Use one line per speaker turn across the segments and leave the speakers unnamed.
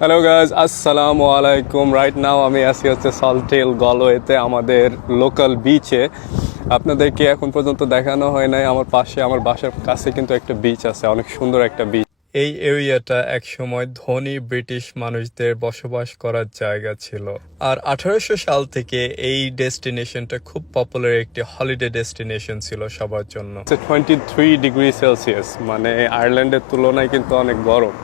Hello guys আসসালামু আলাইকুম right now আমি আছি হচ্ছে সল্টেল গলওয়েতে আমাদের লোকাল বিচে আপনাদেরকে এখন পর্যন্ত দেখানো হয় নাই। আমার পাশে, আমার বাসার কাছে কিন্তু একটা বিচ আছে। অনেক সুন্দর একটা বিচ এই এরিয়াটা একসময় ধনী ব্রিটিশ মানুষদের বসবাস করার জায়গা ছিল। আর আঠারোশো সাল থেকে এই ডেস্টিনেশনটা খুব পপুলার একটি হলিডে ডেস্টিনেশন ছিল সবার জন্য। টোয়েন্টি থ্রি ডিগ্রি সেলসিয়াস মানে আয়ারল্যান্ডের তুলনায় কিন্তু অনেক গরম।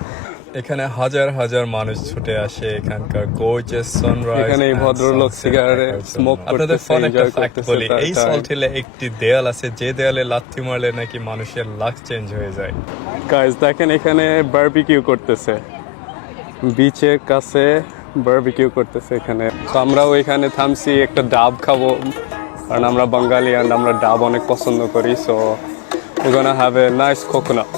এখানে হাজার হাজার মানুষ ছুটে আসে এখানকার গোর্জিয়াস সানরাইজ
এখানে ভদ্রলোক সিগারেট smoke
আপনাদের
করতেছে,
ফোন একটা ফ্যাক্ট বলি এই
time।
সল্ট হিলে একটি দেয়াল আছে যে দেয়ালে লাথি মারলে নাকি মানুষের লাক চেঞ্জ হয়ে যায়।
গাইজ দেখেন এখানে বারবিকিউ করতেছে। বিচের কাছে বারবিকিউ করতেছে এখানে। তো আমরাও এখানে থামছি একটা ডাব খাব। কারণ আমরা বাঙালি অ্যান্ড আমরা ডাব অনেক পছন্দ করি সো ওখানে হ্যাভ এ নাইস কোকোনাট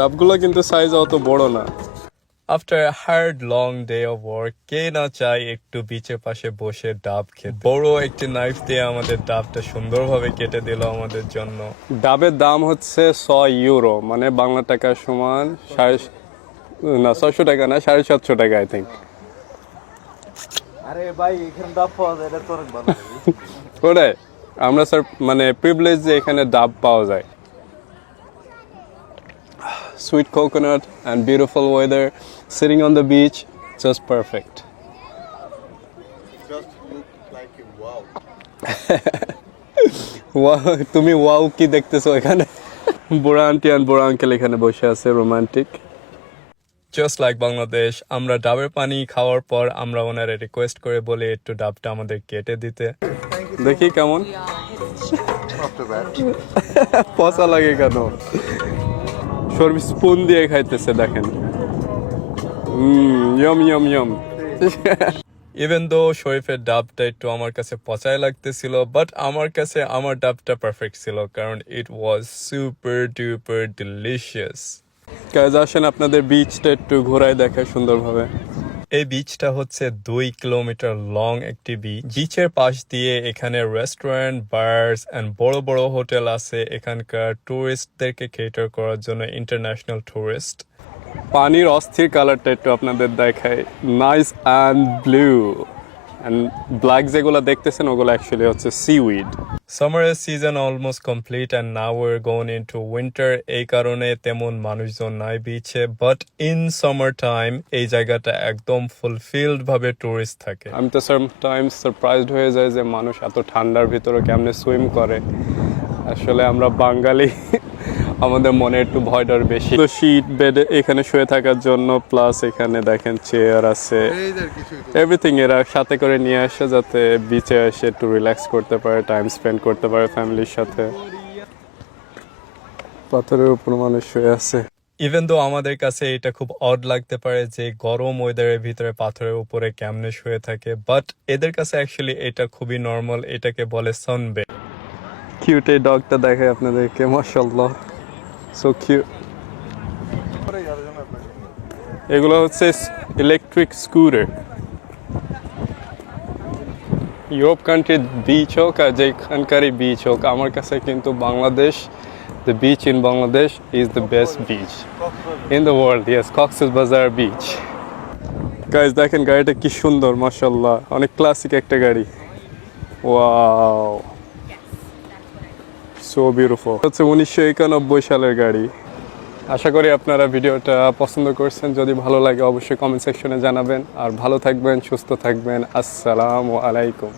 ডাবগুলো কিন্তু সাইজ অত বড় না।
After hard long day of work কে না চায় একটু বিচের পাশে বসে ডাব খেতে? বড় একটি নাইফ দিয়ে আমাদের ডাবটা সুন্দরভাবে কেটে দিল আমাদের জন্য।
ডাবের দাম হচ্ছে ছয় ইউরো মানে বাংলা টাকার সমান সাড়ে না ছয়শো টাকা না সাড়ে সাতশো টাকা আই থিঙ্ক
আরে ভাই এখানে ডাব পাওয়া যায় এটা তো অনেক ভালো।
ওটাই আমরা স্যার মানে প্রিভিলেজ যে এখানে ডাব পাওয়া যায়। Sweet coconut and beautiful weather sitting on the beach just perfect তুমি ওয়াও কি দেখতেছো এখানে? বুড়া আন্টি অ্যান্ড বুড়া আঙ্কেল এখানে বসে আছে রোমান্টিক
জাস্ট লাইক বাংলাদেশ আমরা ডাবের পানি খাওয়ার পর আমরা ওনারে রিকোয়েস্ট করে বলি একটু ডাবটা আমাদের কেটে দিতে।
দেখি কেমন। পচা লাগে কেন? সর্বি স্পুন দিয়ে খাইতেছে দেখেন। ইয়ম ইয়ম ইয়ম
ইভেন দো শরীফের ডাবটা একটু আমার কাছে পচাই লাগতেছিল বাট আমার কাছে আমার ডাবটা পারফেক্ট ছিল কারণ it was super duper delicious
কাজ আসেন আপনাদের বিচটা একটু ঘোরায় দেখায় সুন্দরভাবে।
এই বিচটা হচ্ছে দুই কিলোমিটার লং একটি বিচ বিচের পাশ দিয়ে এখানে রেস্টুরেন্ট বার্স অ্যান্ড বড় বড় হোটেল আছে। এখানকার টুরিস্টদেরকে কেটার করার জন্য ইন্টারন্যাশনাল ট্যুরিস্ট
পানির অস্থির কালারটা একটু আপনাদের দেখায় nice and blue and black যেগুলো দেখতেছেন ওগুলো অ্যাকচুয়ালি হচ্ছে seaweed
সামারের season almost complete and now we're gone into winter এই কারণে তেমন মানুষজন নাই বিচে বাট ইন সামার টাইম এই জায়গাটা একদম ফুলফিলড ভাবে টুরিস্ট থাকে।
আমি তো টাইমস সারপ্রাইজড হয়ে যায় যে মানুষ এত ঠান্ডার ভিতরে কেমনে সুইম করে। আসলে আমরা বাঙালি। আমাদের মনে একটু ভয় ডর বেশি। তো শীত বেডে এখানে শুয়ে থাকার জন্য প্লাস এখানে দেখেন চেয়ার আছে। এভরিথিং এরা সাথে করে নিয়ে আসে যাতে বিচে এসে একটু রিল্যাক্স করতে পারে টাইম স্পেন্ড করতে পারে ফ্যামিলির সাথে। পাথরের উপর মানুষ শুয়ে আছে।
ইভেন দো আমাদের কাছে এটা খুব অড লাগতে পারে যে গরম ওয়েদারের ভিতরে পাথরের উপরে কেমনে শুয়ে থাকে বাট এদের কাছে অ্যাকচুয়ালি এটা খুবই নর্মাল এটাকে বলে সানবে
কিউট এই ডগটা দেখায় আপনাদেরকে মাশাল্লাহ সো এগুলো হচ্ছে ইলেকট্রিক স্কুটার ইউরোপ কান্ট্রির বিচ হোক আর যেখানকারই বিচ হোক, আমার কাছে কিন্তু Bangladesh the beach in Bangladesh is the best beach in the world yes Cox's Bazar beach guys দেখেন গাড়িটা কি সুন্দর মাশাল্লাহ অনেক ক্লাসিক একটা গাড়ি। ওয়াও সো বিউটিফুল হচ্ছে উনিশশো একানব্বই সালের গাড়ি। আশা করি আপনারা ভিডিওটা পছন্দ করছেন। যদি ভালো লাগে, অবশ্যই কমেন্ট সেকশনে জানাবেন। আর ভালো থাকবেন, সুস্থ থাকবেন। আসসালামু আলাইকুম।